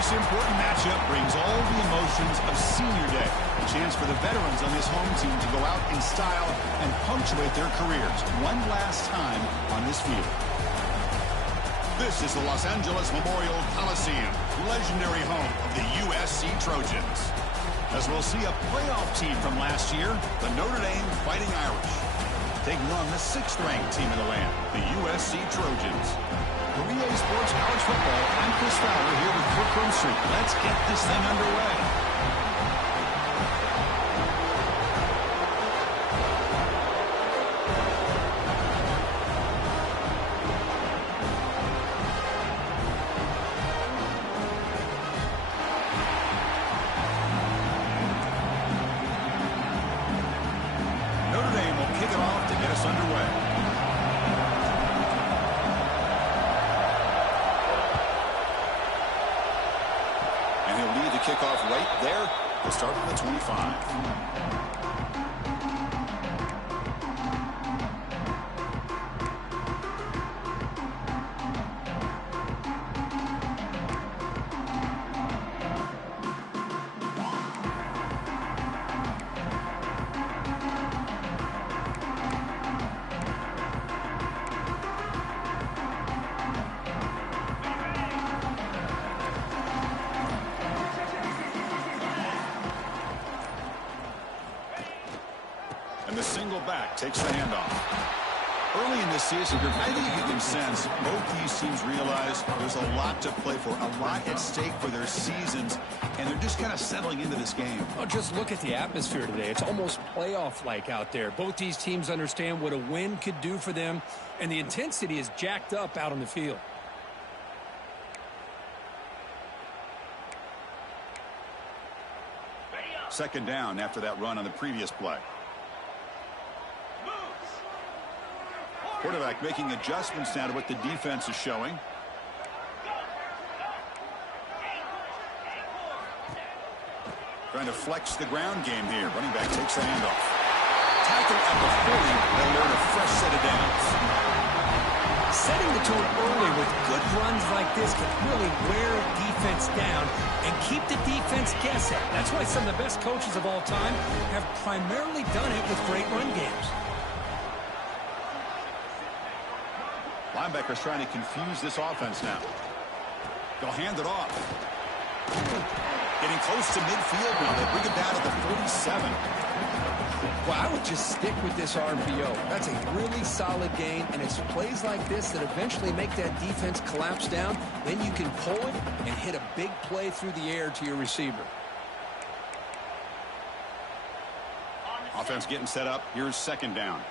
This important matchup brings all the emotions of senior day. A chance for the veterans on this home team to go out in style and punctuate their careers one last time on this field. This is the Los Angeles Memorial Coliseum, legendary home of the USC Trojans. As we'll see a playoff team from last year, the Notre Dame Fighting Irish, taking on the 6th-ranked team in the land, the USC Trojans. For EA Sports College Football, I'm Chris Fowler here with Kirk Street. Let's get this thing underway. Notre Dame will kick it off to get us underway. Kickoff right there. We'll start at the 25. And the single back takes the handoff. Early in this season, I think you can sense both these teams realize there's a lot to play for, a lot at stake for their seasons, and they're just kind of settling into this game. Oh, just look at the atmosphere today. It's almost playoff-like out there. Both these teams understand what a win could do for them, and the intensity is jacked up out on the field. Second down after that run on the previous play. Quarterback making adjustments now to what the defense is showing. Trying to flex the ground game here. Running back takes the handoff. Tackle at the 40. They'll learn a fresh set of downs. Setting the tone early with good runs like this can really wear a defense down and keep the defense guessing. That's why some of the best coaches of all time have primarily done it with great run games. Linebackers trying to confuse this offense now. They'll hand it off. Getting close to midfield now. They bring it down at the 47. Well, I would just stick with this RPO. That's a really solid gain, and it's plays like this that eventually make that defense collapse down. Then you can pull it and hit a big play through the air to your receiver. Offense getting set up. Here's second down.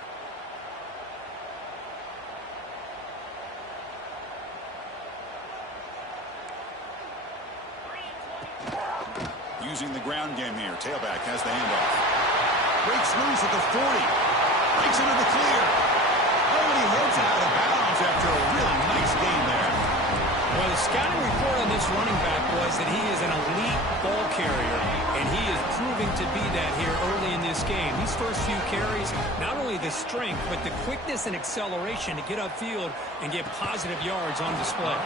Using the ground game here. Tailback has the handoff. Breaks loose at the 40. Breaks into the clear. Oh, and he heads out of bounds after a really nice gain there. Well, the scouting report on this running back was that he is an elite ball carrier, and he is proving to be that here early in this game. These first few carries, not only the strength, but the quickness and acceleration to get upfield and get positive yards on display.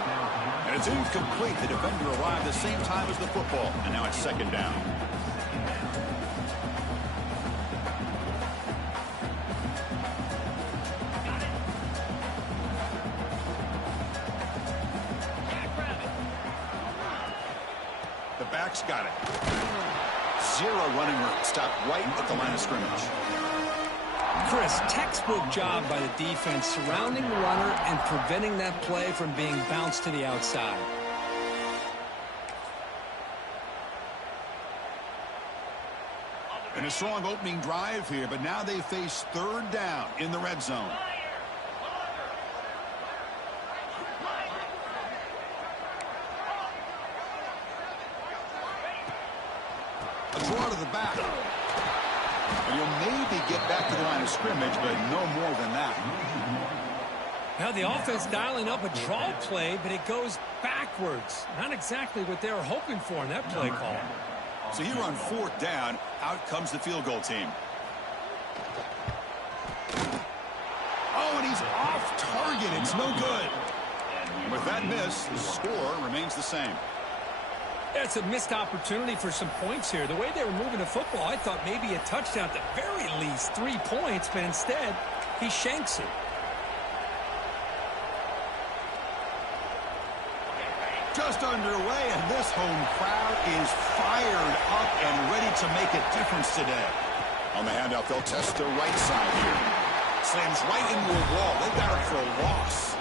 And it's incomplete. The defender arrived the same time as the football, and now it's second down. The back's got it. Zero running room. Stopped right at the line of scrimmage. Chris, textbook job by the defense surrounding the runner and preventing that play from being bounced to the outside. And a strong opening drive here, but now they face third down in the red zone. A draw to the back. And you'll maybe get back to the line of scrimmage, but no more than that. Now the offense dialing up a draw play, but it goes backwards. Not exactly what they were hoping for in that play call. So here on fourth down, out comes the field goal team. Oh, and he's off target. It's no good. And with that miss, the score remains the same. That's a missed opportunity for some points here. The way they were moving the football, I thought maybe a touchdown, at the very least 3 points, but instead he shanks it. Just underway, and this home crowd is fired up and ready to make a difference today. On the handout, they'll test the right side here. Slams right into a wall. They got it for a loss.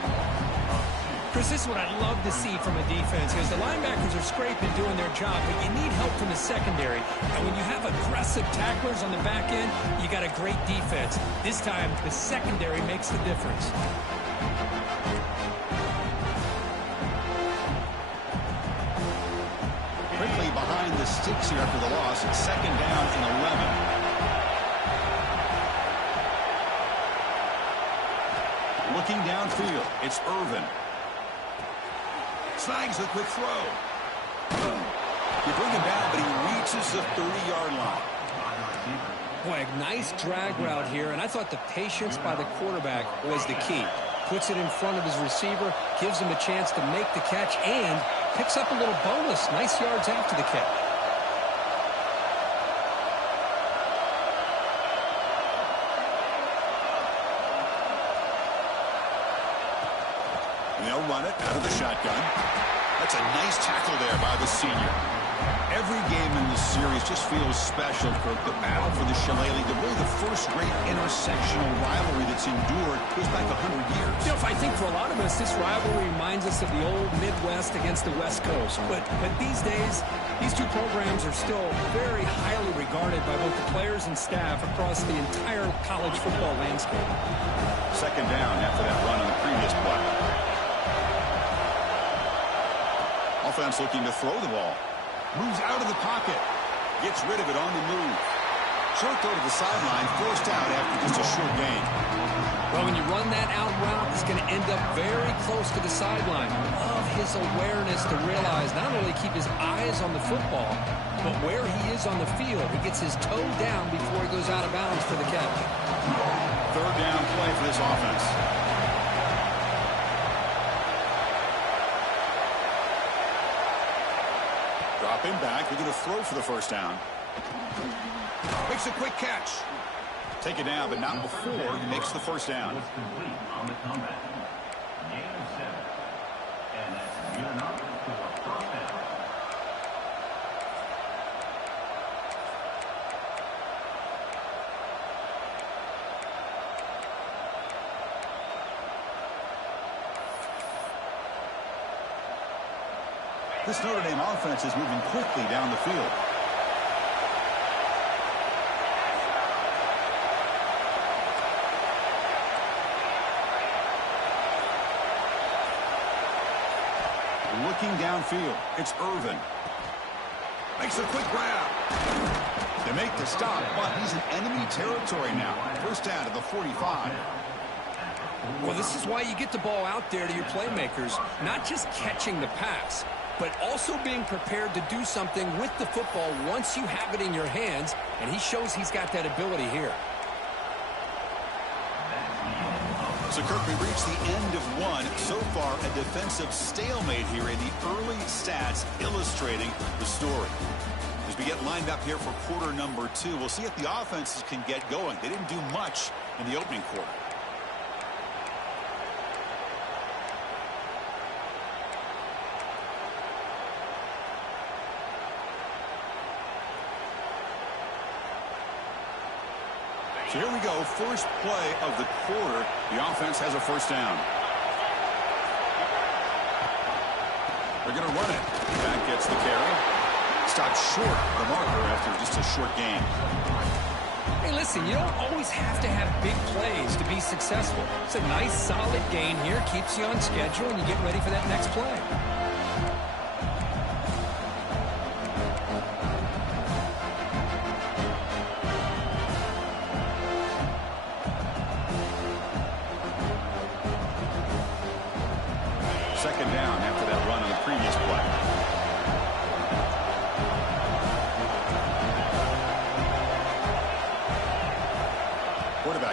Chris, this is what I'd love to see from a defense, because the linebackers are scraping, doing their job, but you need help from the secondary. And when you have aggressive tacklers on the back end, you got a great defense. This time, the secondary makes the difference. Quickly behind the sticks here after the loss. 2nd down and 11. Looking downfield, it's Irvin. Snags the quick throw. You bring him down, but he reaches the 30-yard line. Boy, a nice drag route here, and I thought the patience by the quarterback was the key. Puts it in front of his receiver, gives him a chance to make the catch, and picks up a little bonus. Nice yards after the catch. And they'll run it out of the shotgun. That's a nice tackle there by the senior. Every game in this series just feels special, Kirk. The battle for the Shillelagh, really the first great intersectional rivalry that's endured goes back 100 years. You know, I think for a lot of us, this rivalry reminds us of the old Midwest against the West Coast. But these days, these two programs are still very highly regarded by both the players and staff across the entire college football landscape. 2nd down after that run on the previous play. Offense looking to throw the ball. Moves out of the pocket. Gets rid of it on the move. Short throw to the sideline. Forced out after just a short gain. Well, when you run that out route, it's going to end up very close to the sideline. Love his awareness to realize not only keep his eyes on the football, but where he is on the field. He gets his toe down before he goes out of bounds for the catch. 3rd down play for this offense. Drop him back. They're going to throw for the 1st down. Makes a quick catch. Take it down, but not before he makes the 1st down. This Notre Dame offense is moving quickly down the field. Looking downfield, it's Irvin. Makes a quick grab. They make the stop, but he's in enemy territory now. 1st down to the 45. Well, this is why you get the ball out there to your playmakers, not just catching the pass, but also being prepared to do something with the football once you have it in your hands, and he shows he's got that ability here. So, Kirk, we reached the end of one. So far, a defensive stalemate here in the early stats illustrating the story. As we get lined up here for quarter number 2, we'll see if the offenses can get going. They didn't do much in the opening quarter. So here we go, first play of the quarter. The offense has a 1st down. They're going to run it. Back gets the carry. Stopped short of the marker after just a short gain. Hey, listen, you don't always have to have big plays to be successful. It's a nice, solid gain here. Keeps you on schedule, and you get ready for that next play.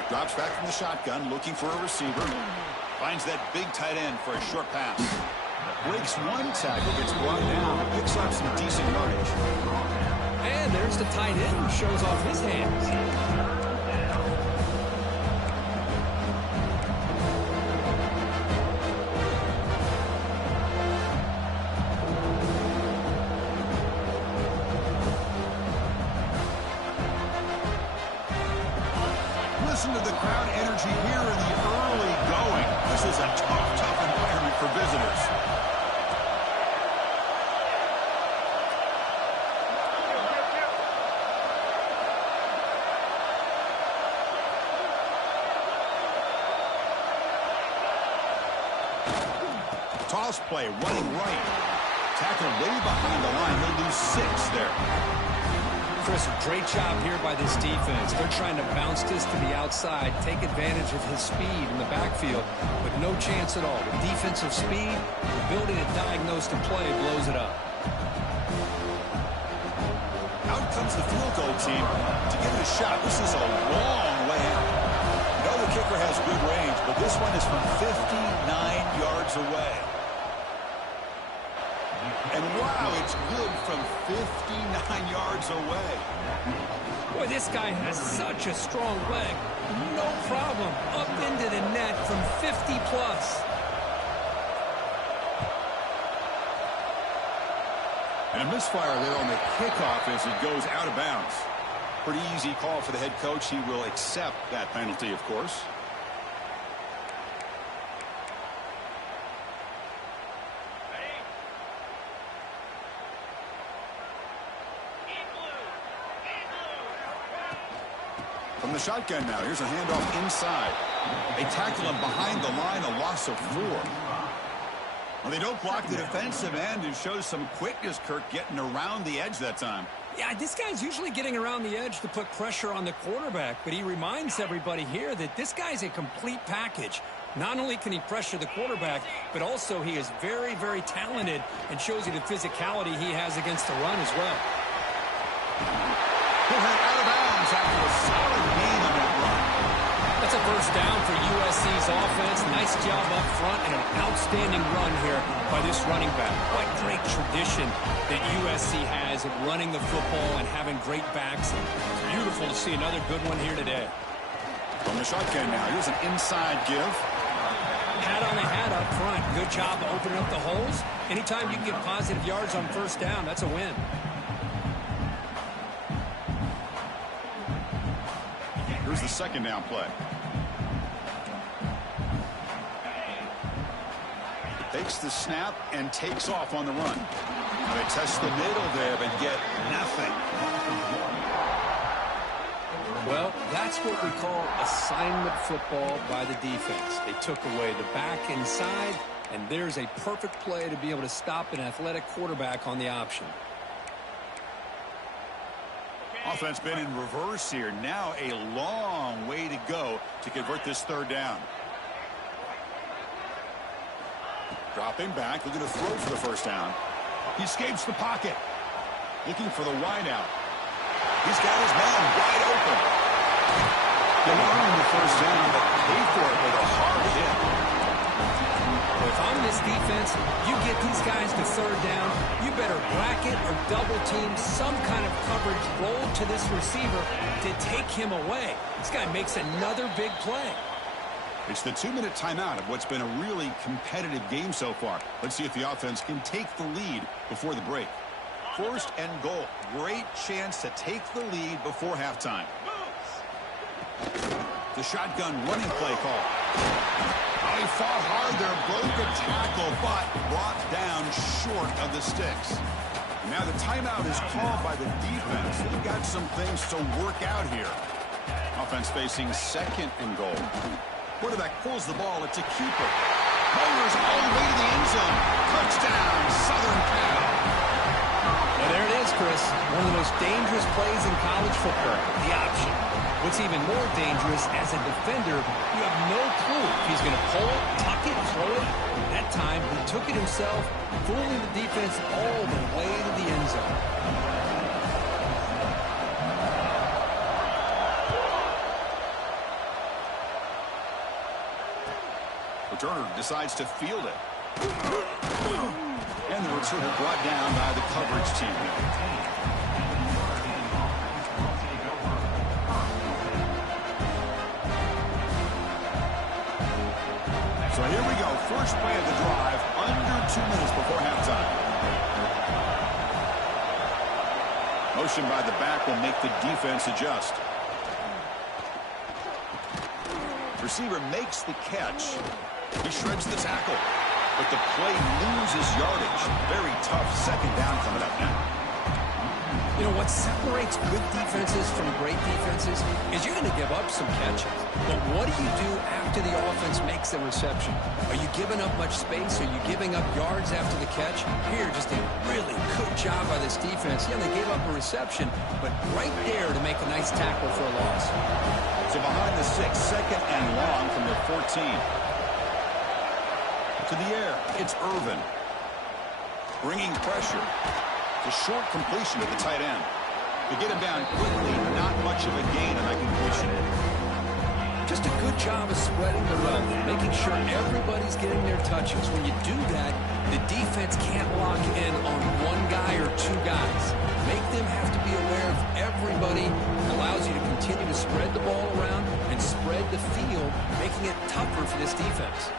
Drops back from the shotgun, looking for a receiver. Finds that big tight end for a short pass. Breaks one tackle, gets brought down, picks up some decent yardage. And there's the tight end who shows off his hands. Listen to the crowd energy here in the early going. This is a tough environment for visitors. Toss play, running right. Tackle way behind the line. They'll lose 6 there. Chris, great job here by this defense. They're trying to bounce this to the outside, take advantage of his speed in the backfield, but no chance at all. The defensive speed, the ability to diagnose the play blows it up. Out comes the field goal team to give it a shot. This is a long way out. You know the kicker has good range, but this one is from 59 yards away. And wow, it's good from 59 yards away. Boy, this guy has such a strong leg. No problem. Up into the net from 50 plus. And a misfire there on the kickoff as it goes out of bounds. Pretty easy call for the head coach. He will accept that penalty, of course. From the shotgun now, here's a handoff inside. They tackle him behind the line, a loss of 4. Well, they don't block the defensive end and shows some quickness, Kirk, getting around the edge that time. Yeah, this guy's usually getting around the edge to put pressure on the quarterback, but he reminds everybody here that this guy's a complete package. Not only can he pressure the quarterback, but also he is very, very talented and shows you the physicality he has against the run as well. He'll head out of bounds after a solid gain on that run. That's a first down for USC's offense. Nice job up front and an outstanding run here by this running back. What great tradition that USC has of running the football and having great backs. It's beautiful to see another good one here today. From the shotgun now, here's an inside give. Hat on the hat up front. Good job opening up the holes. Anytime you can get positive yards on first down, that's a win. Here's the second down play. Takes the snap and takes off on the run. They test the middle there but get nothing. Well, that's what we call assignment football by the defense. They took away the back inside, and there's a perfect play to be able to stop an athletic quarterback on the option. Offense been in reverse here. Now a long way to go to convert this third down. Dropping back, looking to throw for the first down. He escapes the pocket. Looking for the wide out. He's got his man wide open. They earn the first down, but pay for it with a hard hit. If I'm this defense, you get these guys to third down, you better bracket or double team some kind of coverage roll to this receiver to take him away. This guy makes another big play. It's the 2-minute timeout of what's been a really competitive game so far. Let's see if the offense can take the lead before the break. First and goal. Great chance to take the lead before halftime. The shotgun running play call. Oh, he fought hard there, broke a tackle, but brought down short of the sticks. Now the timeout is called by the defense. They've got some things to work out here. Offense facing second and goal. Quarterback pulls the ball. It's a keeper. Motors all the way to the end zone. Touchdown, Southern Cal. Now there it is, Chris. One of the most dangerous plays in college football, the option. What's even more dangerous, as a defender, you have no clue if he's going to pull it, tuck it, throw it. That time, he took it himself, fooling the defense all the way to the end zone. Returner decides to field it. And the returner brought down by the coverage team. So here we go. First play of the drive, under 2 minutes before halftime. Motion by the back will make the defense adjust. Receiver makes the catch. He shreds the tackle. But the play loses yardage. Very tough second down coming up now. You know, what separates good defenses from great defenses is you're going to give up some catches. But what do you do after the offense makes the reception? Are you giving up much space? Are you giving up yards after the catch? Here, just a really good job by this defense. Yeah, they gave up a reception, but right there to make a nice tackle for a loss. So behind the 6, second and long from their 14. To the air, it's Irvin. Bringing pressure. It's a short completion to the tight end. To get him down quickly, not much of a gain on that completion. Just a good job of spreading the wealth, making sure everybody's getting their touches. When you do that, the defense can't lock in on one guy or two guys. Make them have to be aware of everybody. Allows you to continue to spread the ball around and spread the field, making it tougher for this defense.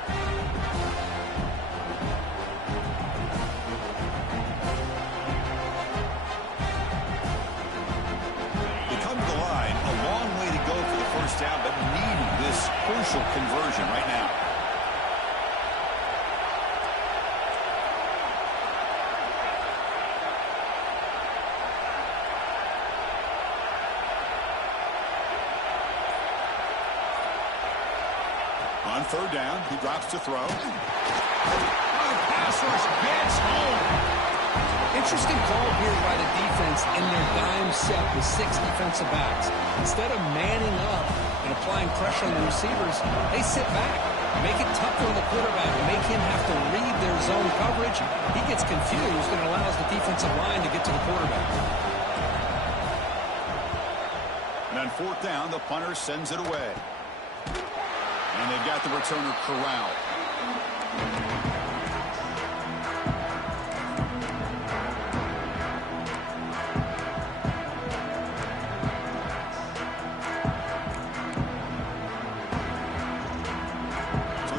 Down, but needing this crucial conversion right now. On third down, he drops to throw. Pass rush gets home. Interesting call here by the defense in their dime set with 6 defensive backs. Instead of manning up and applying pressure on the receivers, they sit back, make it tougher on the quarterback, make him have to read their zone coverage. He gets confused and allows the defensive line to get to the quarterback. And on fourth down, the punter sends it away. And they've got the returner corralled.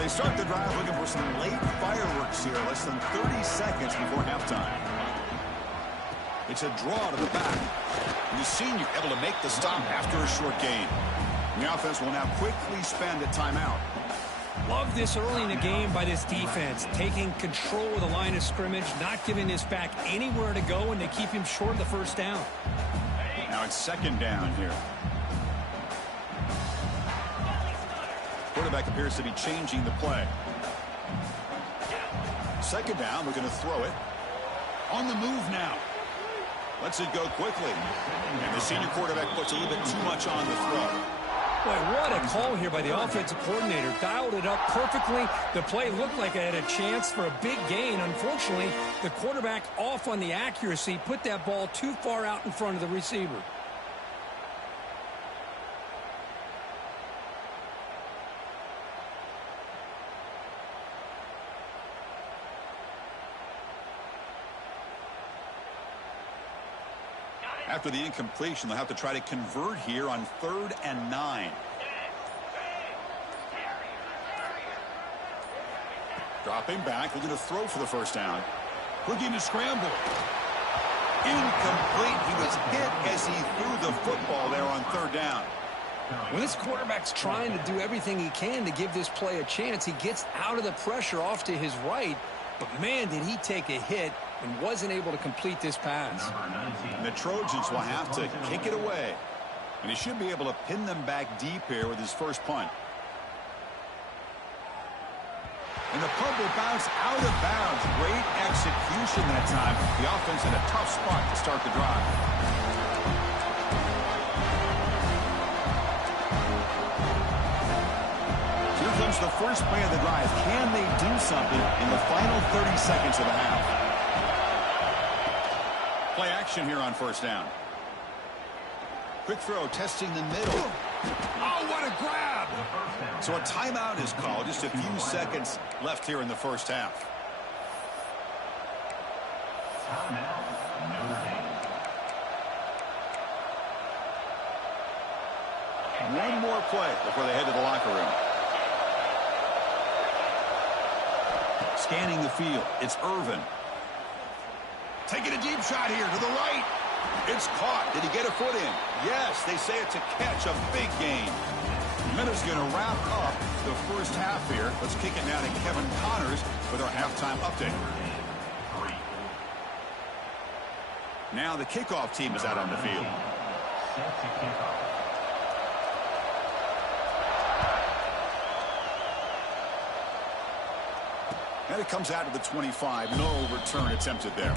Start the drive looking for some late fireworks here, less than 30 seconds before halftime. It's a draw to the back. And the senior able to make the stop after a short gain. The offense will now quickly spend a timeout. Love this early in the game by this defense, taking control of the line of scrimmage, not giving this back anywhere to go, and they keep him short of the first down. Now it's second down here. Quarterback appears to be changing the play. Second down, we're going to throw it. On the move now. Lets it go quickly. And the senior quarterback puts a little bit too much on the throw. Boy, what a call here by the offensive coordinator. Dialed it up perfectly. The play looked like it had a chance for a big gain. Unfortunately, the quarterback off on the accuracy, put that ball too far out in front of the receiver. After the incompletion, they'll have to try to convert here on 3rd and 9. Dropping back, looking to throw for the first down. Looking to scramble. Incomplete. He was hit as he threw the football there on 3rd down. When this quarterback's trying to do everything he can to give this play a chance, he gets out of the pressure off to his right. But, man, did he take a hit and wasn't able to complete this pass. And the Trojans will have to kick it away. And he should be able to pin them back deep here with his first punt. And the punt will bounce out of bounds. Great execution that time. The offense in a tough spot to start the drive. Here comes the first play of the drive. Can they do something in the final 30 seconds of the half? Play action here on first down. Quick throw, testing the middle. Oh, what a grab! So a timeout is called. Just a few seconds left here in the first half. One more play before they head to the locker room. Scanning the field, it's Irvin. Taking a deep shot here to the right. It's caught. Did he get a foot in? Yes, they say it's a catch, a big gain. Minutes going to wrap up the first half here. Let's kick it now to Kevin Connors with our halftime update. Now the kickoff team is out on the field. And it comes out to the 25. No return attempted there.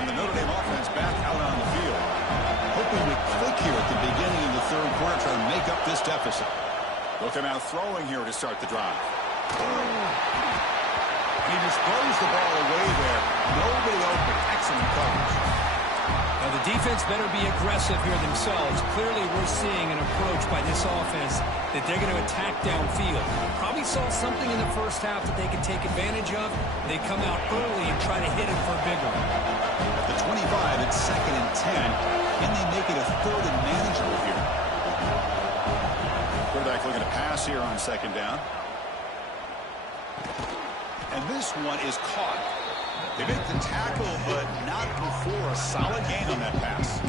And the Notre Dame offense back out on the field. Hoping to click here at the beginning of the third quarter, trying to make up this deficit. Look at now throwing here to start the drive. He just throws the ball away there. Nobody open. Excellent coverage. Now the defense better be aggressive here themselves. Clearly we're seeing an approach by this offense that they're going to attack downfield. Probably saw something in the first half that they could take advantage of. They come out early and try to hit it for a big one. At the 25, it's 2nd and 10. Can they make it a 3rd and manageable here? Quarterback looking to pass here on 2nd down. And this one is caught. They make the tackle, but not before a solid gain on that pass.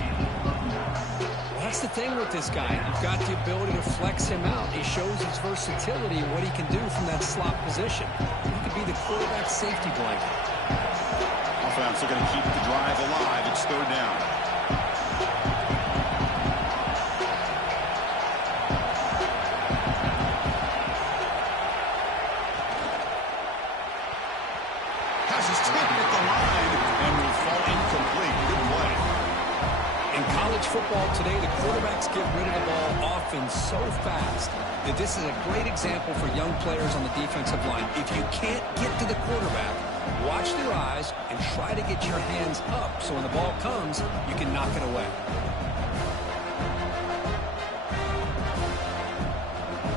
Well, that's the thing with this guy. You've got the ability to flex him out. He shows his versatility and what he can do from that slot position. He could be the quarterback safety blanket. Offense are going to keep the drive alive. It's 3rd down. Football today, the quarterbacks get rid of the ball often so fast that this is a great example for young players on the defensive line. If you can't get to the quarterback, watch their eyes and try to get your hands up so when the ball comes, you can knock it away.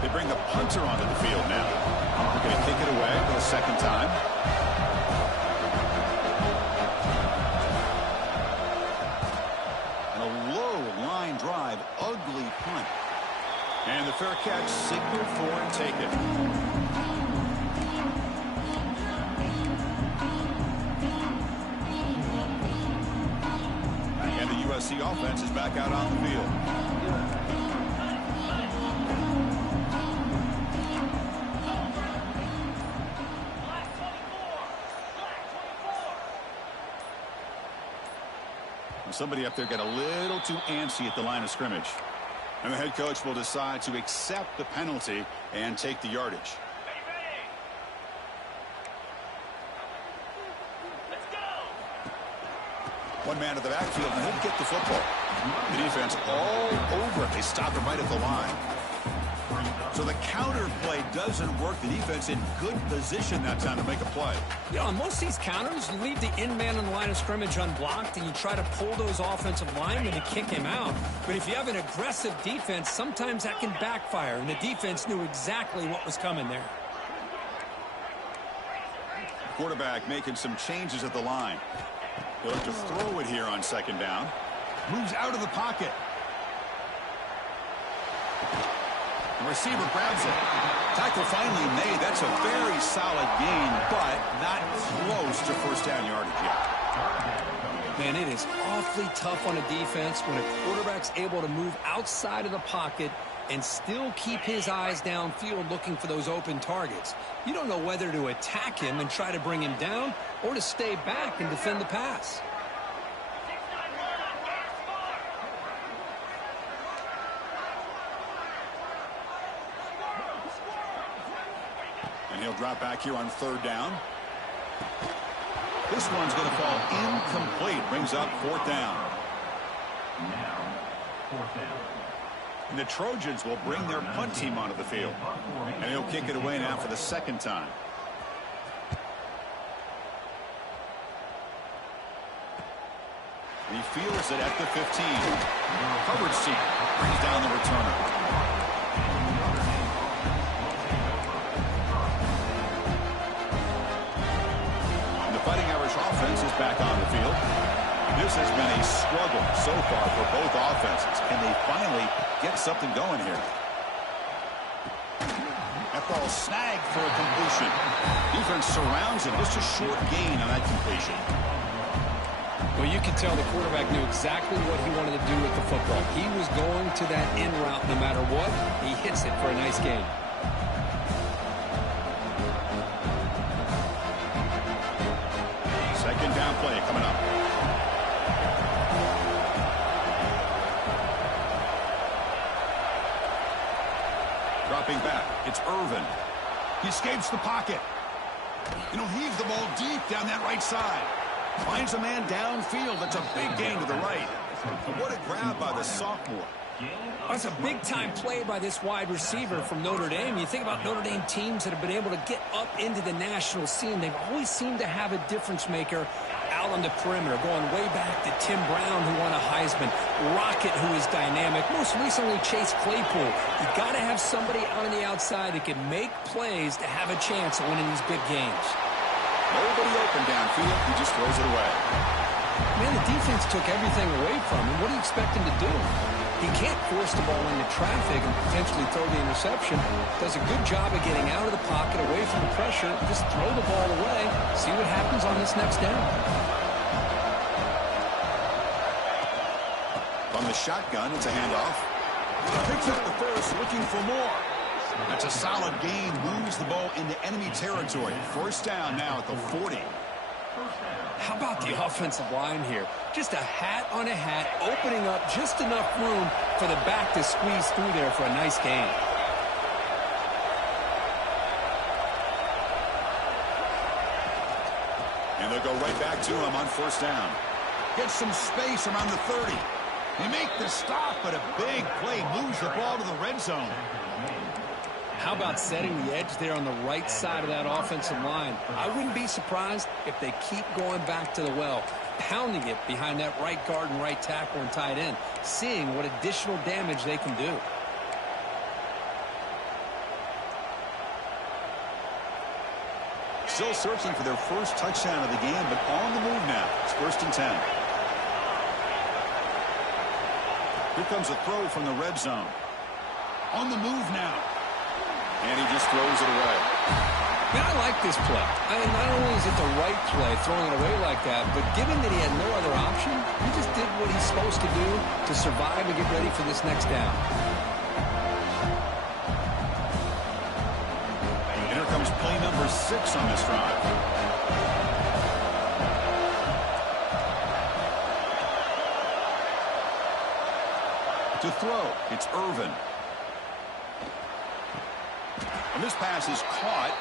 They bring the punter onto the field now. They're going to kick it away for the 2nd time. Drive, ugly punt. And the fair catch, signaled for and taken. And the USC offense is back out on the field. Somebody up there got a little too antsy at the line of scrimmage. And the head coach will decide to accept the penalty and take the yardage. One man at the backfield, and he'll get the football. The defense all over it. They stop him right at the line. So the counter play doesn't work. The defense in good position that time to make a play. You know, on most of these counters, you leave the in man on the line of scrimmage unblocked, and you try to pull those offensive linemen to kick him out. But if you have an aggressive defense, sometimes that can backfire, and the defense knew exactly what was coming there. Quarterback making some changes at the line. He'll have to throw it here on 2nd down. Moves out of the pocket. The receiver grabs it. Tackle finally made. That's a very solid gain, but not close to 1st down yardage yet. Man, it is awfully tough on a defense when a quarterback's able to move outside of the pocket and still keep his eyes downfield looking for those open targets. You don't know whether to attack him and try to bring him down or to stay back and defend the pass. And he'll drop back here on 3rd down. This one's going to fall incomplete. Brings up 4th down. Now, 4th down. And the Trojans will bring their punt team onto the field. And he'll kick it away now for the 2nd time. He fields it at the 15. Coverage seat brings down the returner. The Fighting Irish offense is back on the field. This has been a struggle so far for both offenses. Can they finally get something going here? That ball snagged for a completion. Defense surrounds him. Just a short gain on that completion. Well, you can tell the quarterback knew exactly what he wanted to do with the football. He was going to that in route no matter what. He hits it for a nice gain. Second down play coming up. Dropping back, it's Irvin. He escapes the pocket. And he'll heave the ball deep down that right side. Finds a man downfield. That's a big gain to the right. And what a grab by the sophomore. That's a big-time play by this wide receiver from Notre Dame. You think about Notre Dame teams that have been able to get up into the national scene. They've always seemed to have a difference maker out on the perimeter, going way back to Tim Brown, who won a Heisman, Rocket, who is dynamic, most recently Chase Claypool. You got to have somebody out on the outside that can make plays to have a chance of winning these big games. Nobody open downfield. He just throws it away. Man, the defense took everything away from him. What do you expect him to do? He can't force the ball into traffic and potentially throw the interception. Does a good job of getting out of the pocket, away from the pressure. Just throw the ball away. See what happens on this next down. From the shotgun, it's a handoff. Picks up the first, looking for more. That's a solid gain. Moves the ball into enemy territory. First down now at the 40. How about the offensive line here? Just a hat on a hat, opening up just enough room for the back to squeeze through there for a nice gain. And they'll go right back to him on first down. Gets some space around the 30. They make the stop, but a big play moves the ball to the red zone. How about setting the edge there on the right side of that offensive line? I wouldn't be surprised if they keep going back to the well, pounding it behind that right guard and right tackle and tight end, seeing what additional damage they can do. Still searching for their first touchdown of the game, but on the move now. It's first and 10. Here comes a throw from the red zone. On the move now. And he just throws it away. Man, I like this play. I mean, not only is it the right play, throwing it away like that, but given that he had no other option, he just did what he's supposed to do to survive and get ready for this next down. And here comes play number 6 on this drive. To throw, it's Irvin. And this pass is caught,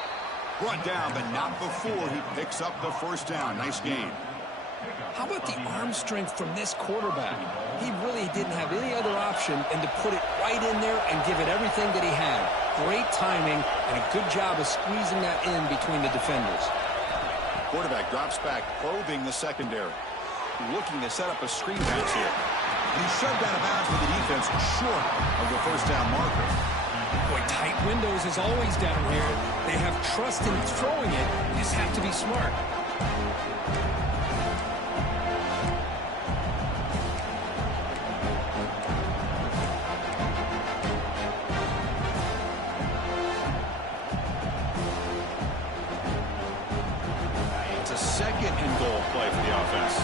brought down, but not before he picks up the first down. Nice gain. How about the arm strength from this quarterback? He really didn't have any other option than to put it right in there and give it everything that he had. Great timing and a good job of squeezing that in between the defenders. Quarterback drops back, probing the secondary. Looking to set up a screen pass here. And he's shoved out of bounds with the defense short of the first down marker. Boy, tight windows is always down here. They have trust in throwing it. You just have to be smart. It's a second and goal play for the offense.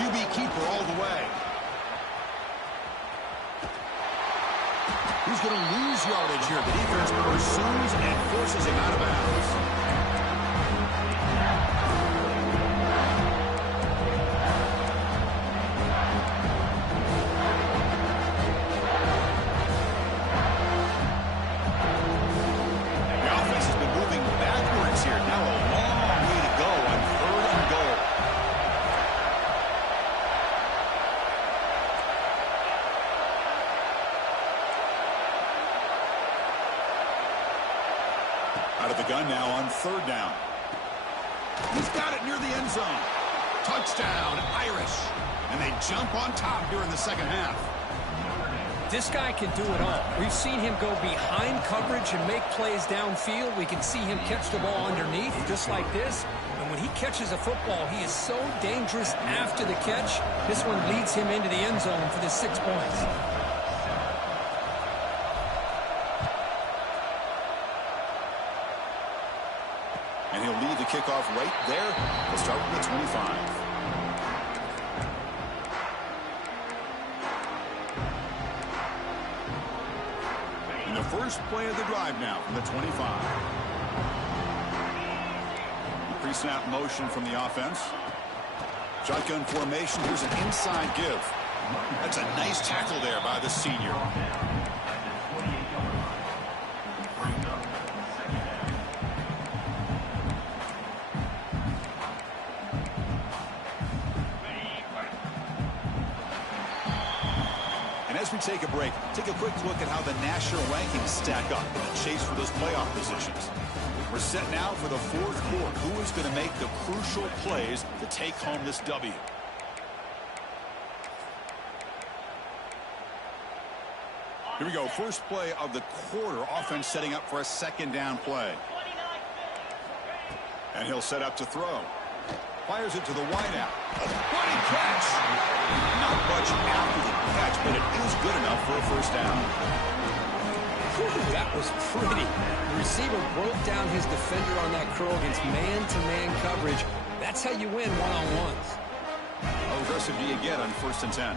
QB keeper all the way. He's going to lose yardage here. The defense pursues and forces him out of bounds. The offense has been moving backwards here. Now a long way to go on third and goal. Out of the gun now on 3rd down. He's got it near the end zone. Touchdown, Irish. And they jump on top here in the second half. This guy can do it all. We've seen him go behind coverage and make plays downfield. We can see him catch the ball underneath, just like this. And when he catches a football, he is so dangerous after the catch. This one leads him into the end zone for the 6 points. And he'll lead the kickoff right there. He'll start with the 25. And the first play of the drive now from the 25. The pre-snap motion from the offense. Shotgun formation. Here's an inside give. That's a nice tackle there by the senior. As we take a break, take a quick look at how the national rankings stack up in the chase for those playoff positions. We're set now for the 4th quarter. Who is going to make the crucial plays to take home this W? Here we go. First play of the quarter. Offense setting up for a 2nd down play. And he'll set up to throw. Fires it to the wideout. What a catch! Not much after the catch, but it is good enough for a 1st down. Whew, that was pretty. The receiver broke down his defender on that curl against man-to-man coverage. That's how you win one-on-ones. How aggressive do you get on 1st and 10?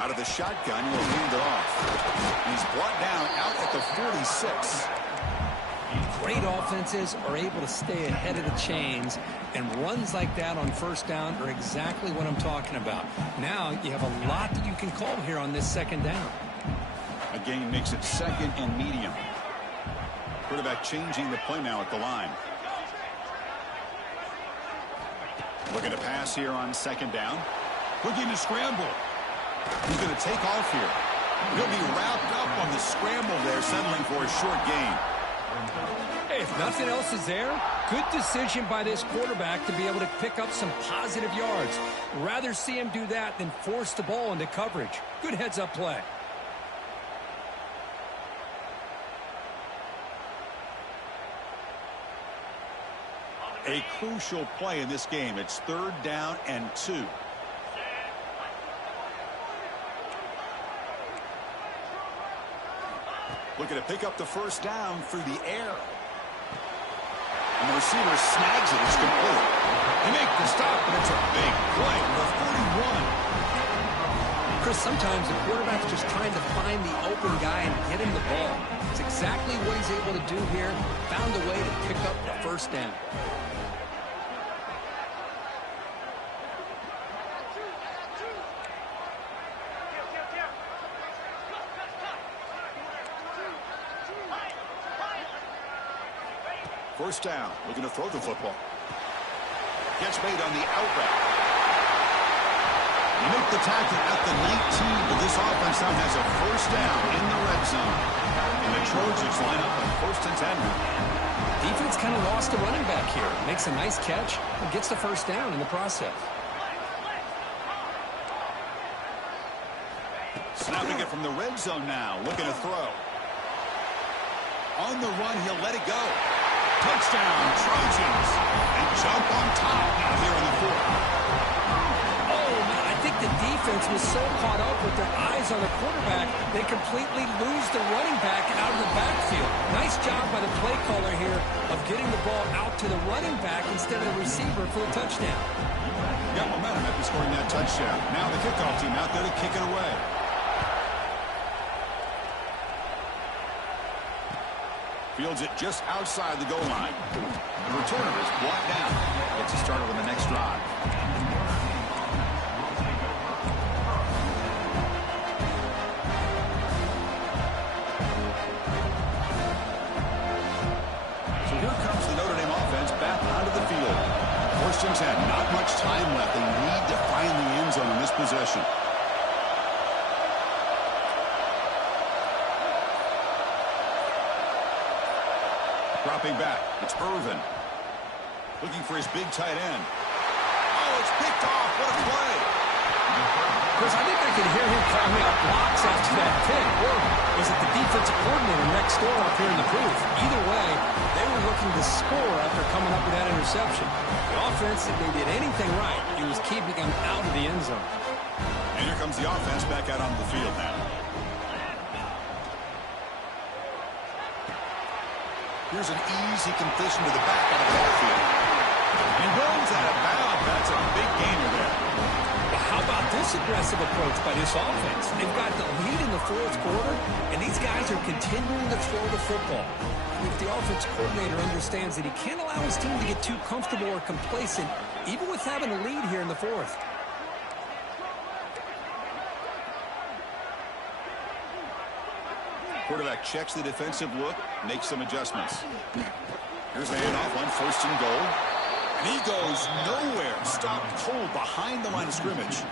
Out of the shotgun, he'll hand it off. He's brought down out at the 46. Great offenses are able to stay ahead of the chains, and runs like that on 1st down are exactly what I'm talking about. Now you have a lot that you can call here on this 2nd down. A gain makes it 2nd and medium. Quarterback changing the play now at the line. Looking to pass here on 2nd down. Looking to scramble. He's going to take off here. He'll be wrapped up on the scramble there, settling for a short gain. Hey, if nothing else is there, good decision by this quarterback to be able to pick up some positive yards. Rather see him do that than force the ball into coverage. Good heads-up play. A crucial play in this game. It's 3rd down and 2. Looking to pick up the 1st down through the air. And the receiver snags it. It's complete. They make the stop, and it's a big play for 41. Chris, sometimes the quarterback's just trying to find the open guy and get him the ball. It's exactly what he's able to do here. Found a way to pick up the 1st down. First down, looking to throw the football. Gets made on the out route. Make the tackle at the 19, but this offense now has a 1st down in the red zone. And the Trojans line up on 1st and 10. Defense kind of lost a running back here. Makes a nice catch and gets the 1st down in the process. Snapping it from the red zone now, looking to throw. On the run, he'll let it go. Touchdown, Trojans. And jump on top now here in the 4th. Oh, man, I think the defense was so caught up with their eyes on the quarterback, they completely lose the running back out of the backfield. Nice job by the play caller here of getting the ball out to the running back instead of the receiver for the touchdown. Got momentum after scoring that touchdown. Now the kickoff team out there to kick it away. Fields it just outside the goal line. The returner is brought down. Gets it started on the next drive. So here comes the Notre Dame offense back onto the field. 1st and 10. Not much time left. They need to find the end zone in this possession. Dropping back. It's Irvin. Looking for his big tight end. Oh, it's picked off. What a play. Chris, I think I could hear him calling out blocks after that pick. Or was it the defensive coordinator next door up here in the booth? Either way, they were looking to score after coming up with that interception. The offense, if they did anything right, it was keeping them out of the end zone. And here comes the offense back out onto the field now. Here's an easy completion to the back out of the backfield. And runs out of bounds. That's a big gainer there. Well, how about this aggressive approach by this offense? They've got the lead in the fourth quarter, and these guys are continuing to throw the football. If the offense coordinator understands that he can't allow his team to get too comfortable or complacent, even with having a lead here in the fourth. Quarterback checks the defensive look, makes some adjustments. Here's the handoff on 1st and goal. And he goes nowhere. Stopped cold behind the line of scrimmage.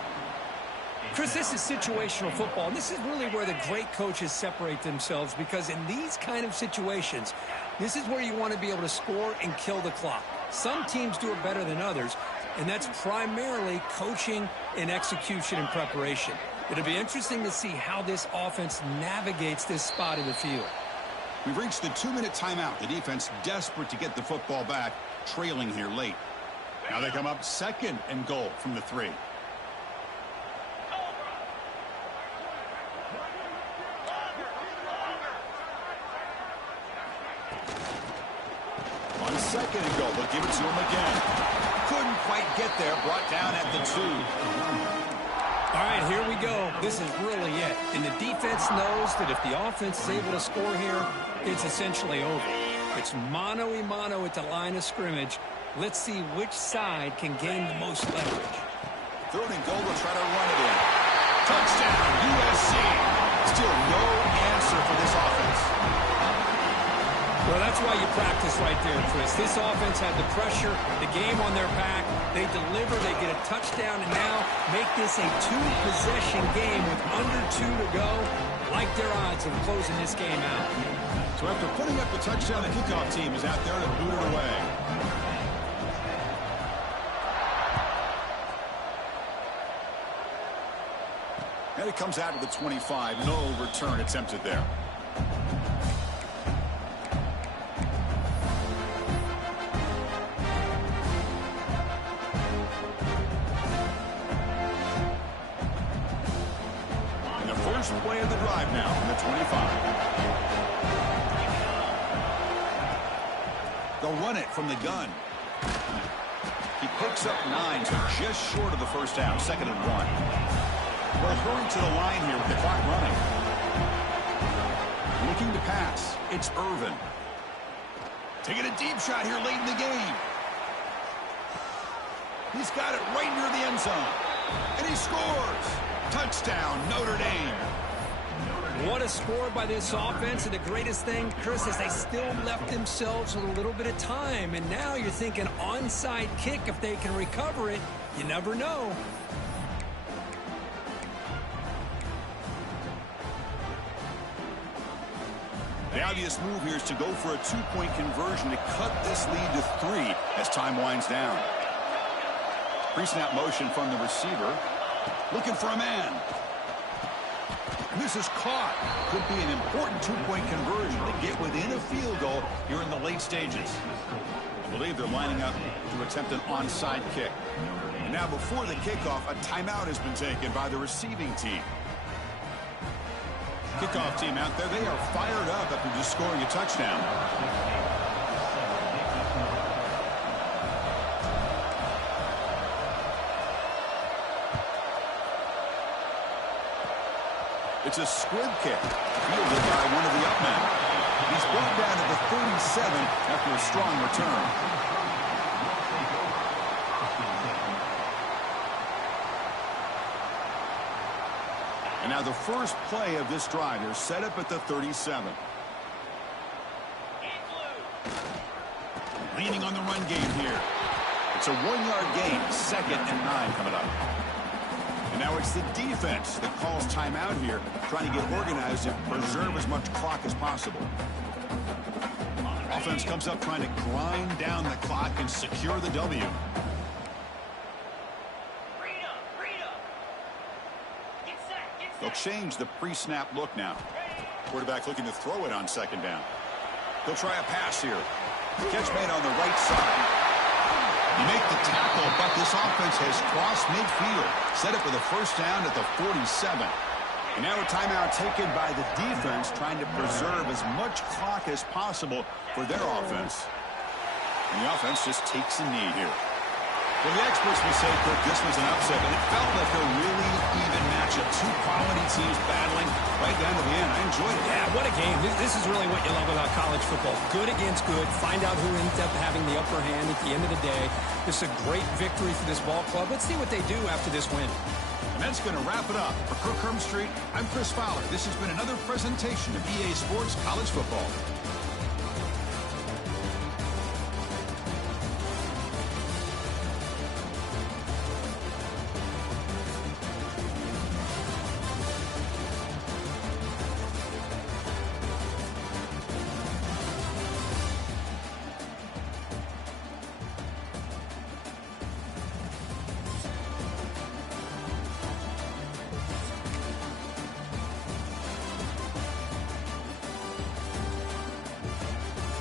Chris, this is situational football, and this is really where the great coaches separate themselves, because in these kind of situations, this is where you want to be able to score and kill the clock. Some teams do it better than others, and that's primarily coaching and execution and preparation. It'll be interesting to see how this offense navigates this spot in the field. We've reached the 2-minute timeout. The defense desperate to get the football back, trailing here late. Now they come up 2nd and goal from the 3. On 2nd and goal, they'll give it to him again. Couldn't quite get there, brought down at the 2. All right, here we go. This is really it. And the defense knows that if the offense is able to score here, it's essentially over. It's mano-a-mano at the line of scrimmage. Let's see which side can gain the most leverage. 3rd and goal, will try to run it in. Touchdown, USC. Still no answer for this offense. Well, that's why you practice right there, Chris. This offense had the pressure, the game on their back. They deliver, they get a touchdown, and now make this a 2-possession game with under 2 to go. Like their odds of closing this game out. So after putting up the touchdown, the kickoff team is out there to boot it away. And it comes out of the 25. No return attempted there. First play of the drive now from the 25. They'll run it from the gun. He picks up 9, so just short of the first down. 2nd and 1. Well, hurry to the line here with the clock running. Looking to pass. It's Irvin. Taking a deep shot here late in the game. He's got it right near the end zone. And he scores. Touchdown, Notre Dame. What a score by this offense, and the greatest thing, Chris, is they still left themselves with a little bit of time, and now you're thinking onside kick if they can recover it. You never know. The obvious move here is to go for a 2-point conversion to cut this lead to 3 as time winds down. Pre-snap motion from the receiver. Looking for a man. And this is caught. Could be an important 2-point conversion to get within a field goal here in the late stages. I believe they're lining up to attempt an onside kick. And now before the kickoff, a timeout has been taken by the receiving team. Kickoff team out there, they are fired up after just scoring a touchdown. It's a squib kick, fielded by one of the up men. He's brought down to the 37 after a strong return. And now the first play of this drive is set up at the 37. Leaning on the run game here. It's a 1-yard gain, 2nd and 9 coming up. And now it's the defense that calls timeout here, trying to get organized and preserve as much clock as possible. offense comes up trying to grind down the clock and secure the W. They'll change the pre-snap look now. Quarterback looking to throw it on second down. He'll try a pass here. Catch made on the right side. You make the tackle, but this offense has crossed midfield. Set up with a first down at the 47. And now a timeout taken by the defense, trying to preserve as much clock as possible for their offense. And the offense just takes a knee here. Well, the experts will say, Kirk, this was an upset, and it felt like a really even matchup. Two quality teams battling right down to the end. I enjoyed it. Yeah, what a game. This is really what you love about college football. Good against good. Find out who ends up having the upper hand at the end of the day. This is a great victory for this ball club. Let's see what they do after this win. And that's going to wrap it up. For Kirk Street, I'm Chris Fowler. This has been another presentation of EA Sports College Football.